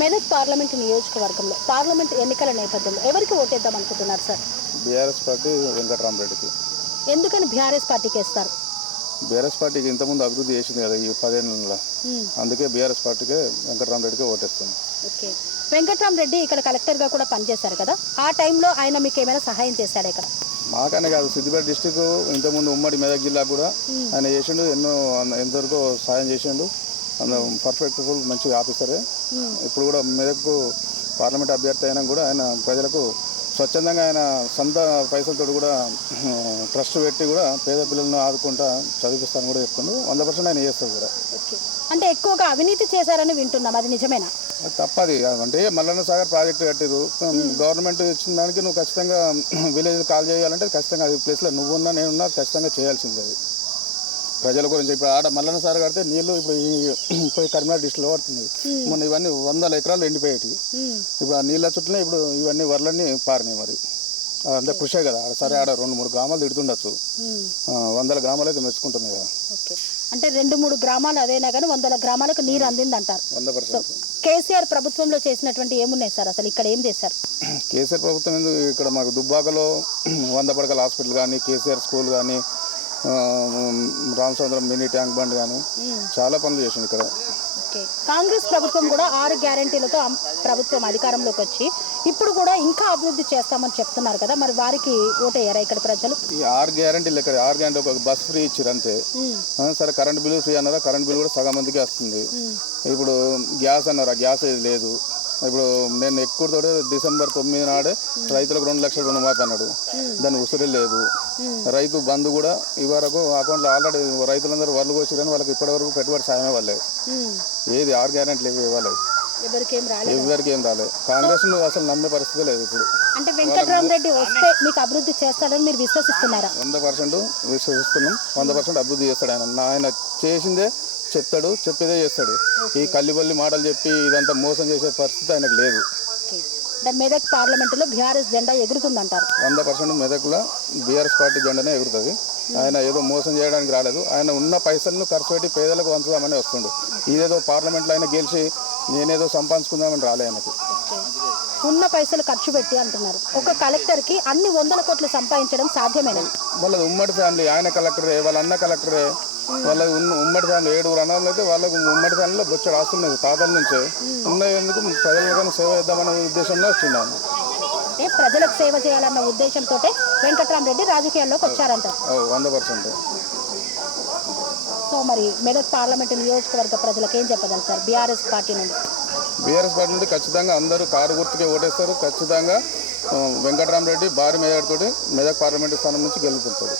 Medak parliament నియోజకవర్గంలో parliament ఎన్నికల నేపథ్యంలో ఎవరికి ఓటేద్దాం అనుకుంటున్నారు సార్? BRS party వెంకటరామరెడ్డికి. ఎందుకని బీఆర్ఎస్ పార్టీకి వేస్తారు? బీఆర్ఎస్ పార్టీకి ఇంతకుముందు అభివృద్ధి చేసింది కదా ఈ 10 ఏళ్ళలో, అందుకే బీఆర్ఎస్ పార్టీకే వెంకటరామరెడ్డికి ఓటేస్తుంది. ఓకే, వెంకటరామరెడ్డి ఇక్కడ కలెక్టర్గా కూడా పనిచేశారు కదా, ఆ టైంలో ఆయన మీకు ఏమైనా సహాయం చేశాడు ఇక్కడ? మాకనే కాదు, సిద్దిపేట డిస్టిక్ ఇంతకుముందు ఉమ్మడి మెదక్ జిల్లా కూడా ఆయన చేసిండు, ఎంతవరకు సాయం చేసిండు. పర్ఫెక్ట్ మంచి ఆఫీసరే. ఇప్పుడు కూడా మెదక్ పార్లమెంట్ అభ్యర్థి అయినా కూడా ఆయన ప్రజలకు స్వచ్ఛందంగా ఆయన సొంత పైసలతో కూడా ట్రస్ట్ పెట్టి కూడా పేద పిల్లలను ఆదుకుంటా చదివిస్తాను కూడా చెప్తుండు. 100% ఆయన చేస్తాడు కూడా. అంటే ఎక్కువగా అవినీతి చేశారని వింటున్నాం, అది నిజమేనా? అది తప్పది. అంటే మల్లన్న సాగర్ ప్రాజెక్టు కట్టిరు, గవర్నమెంట్ ఇచ్చిన దానికి నువ్వు ఖచ్చితంగా విలేజ్ కాల్ చేయాలంటే ఖచ్చితంగా అది ప్లేస్లో నువ్వున్నా నేనున్నా ఖచ్చితంగా చేయాల్సింది. అది ప్రజల గురించి. ఇప్పుడు ఆడ మల్లన్న సాగర్ కడితే నీళ్ళు ఇప్పుడు కరీంనగర్ డిస్ట్రిక్ట్లో పడుతుంది. మొన్న ఇవన్నీ 100 ఎకరాలు ఎండిపోయేటి. ఇప్పుడు ఆ నీళ్ళ చుట్టూనే ఇప్పుడు ఇవన్నీ వరలన్నీ పారినాయి. మరి అంత కృషే కదా. సరే ఆడ 2-3 గ్రామాలు తిడుతుండొచ్చు, 100 గ్రామాలు అయితే మెచ్చుకుంటున్నాయి కదా. అంటే 2-3 గ్రామాలు అదేనా కానీ 100 గ్రామాలకు నీరు అందింది అంటారు. 100%. కేసీఆర్ ప్రభుత్వంలో చేసినటువంటి ఏమున్నాయి సార్? అసలు ఇక్కడ ఏం చేశారు కేసీఆర్ ప్రభుత్వం? ఎందుకు ఇక్కడ మాకు దుబ్బాకలో 100 పడకల హాస్పిటల్ కానీ, కేసీఆర్ స్కూల్ కానీ, రామచంద్రం మినీ ట్యాంక్ బండ్ కానీ చాలా పనులు చేసింది ఇక్కడ. కాంగ్రెస్ ప్రభుత్వం కూడా 6 గ్యారెంటీలతో ప్రభుత్వం అధికారంలోకి వచ్చి ఇప్పుడు కూడా ఇంకా అభివృద్ధి చేస్తామని చెప్తున్నారు కదా, మరి వారికి ఓటేయారా ఇక్కడ ప్రజలు? ఈ 6 గ్యారెంటీలు ఇక్కడ 6 గ్యారెంటీ ఒక బస్ ఫ్రీ ఇచ్చారు అంతే. సరే కరెంట్ బిల్లు ఫ్రీ అన్నారా, కరెంట్ బిల్ కూడా సగం మందికి వస్తుంది. ఇప్పుడు గ్యాస్ అన్నారా, గ్యాస్ ఏది లేదు. ఇప్పుడు నేను ఎక్కువతో డిసెంబర్ 9 నాడే రైతులకు 2 లక్షల రుణమాఫీ అన్నాడు, దాన్ని ఉసిరి లేదు. రైతు బంధు కూడా ఇవరకు అకౌంట్లో ఆల్రెడీ రైతులందరూ వరలు వచ్చారని వాళ్ళకి ఇప్పటివరకు పెట్టుబడి సాయం ఇవ్వాలి. ఏది 6 గ్యారెంటీలు ఇవ్వాలి, ఎవరికి ఏం రాలేదు. కాంగ్రెస్ అసలు నమ్మే పరిస్థితి లేదు ఇప్పుడు. అంటే వెంకటరామరెడ్డి వస్తే మీకు అభివృద్ధి చేస్తాడని మీరు విశ్వసిస్తున్నారా? 100% విశ్వసిస్తున్నాం. 100% అభివృద్ధి చేస్తాడు ఆయన. ఆయన చేసిందే చెప్తాడు, చెప్పేదే చేస్తాడు. ఈ కల్లిబల్లి మాటలు చెప్పి ఇదంతా మోసం చేసే పరిస్థితి ఆయనకు లేదు. మెదక్ పార్లమెంటులో బీఆర్ఎస్ జెండా ఎగురుతుందంటారు? 100% మెదక్లో బీఆర్ఎస్ పార్టీ జెండానే ఎగురుతుంది. ఆయన ఏదో మోసం చేయడానికి రాలేదు. ఆయన ఉన్న పైసలను ఖర్చు పెట్టి పేదలకు పంచుదామని వస్తుండు. ఇదేదో పార్లమెంట్లో ఆయన గెలిచి నేనేదో సంపాదించుకుందామని రాలే ఆయనకు. ఉన్న పైసలు ఖర్చు పెట్టి అంటున్నారు. ఒక కలెక్టర్కి అన్ని 100 కోట్లు సంపాదించడం సాధ్యమేనా? వాళ్ళది ఉమ్మడి ఫ్యామిలీ, ఆయన కలెక్టరే, వాళ్ళ అన్న కలెక్టరే. వాళ్ళకి ఉమ్మడి ఫ్యామిలీ 7 అన్నలు అయితే వాళ్ళకు ఉమ్మడి ఫ్యామిలీలో బొచ్చడు ఆస్తున్నది తాతల నుంచే ఉన్నాయి. ఎందుకు ప్రజలకు సేవ చేద్దామనే ఉద్దేశంలో వచ్చిండాను. అంటే ప్రజలకు సేవ చేయాలన్న ఉద్దేశంతో వెంకటరామరెడ్డి రాజకీయాల్లోకి వచ్చారంటారు? 100%. సో మరి మెదక్ పార్లమెంటు నియోజకవర్గ ప్రజలకు ఏం చెప్పగలుగుతారు బీఆర్ఎస్ పార్టీ నుండి? బీఆర్ఎస్ పార్టీ నుండి ఖచ్చితంగా అందరూ కారు గుర్తుకే ఓటేస్తారు. ఖచ్చితంగా వెంకటరామరెడ్డి భారీ మెజార్టీతోటి మెదక్ పార్లమెంటు స్థానం నుంచి గెలుపుతాడు.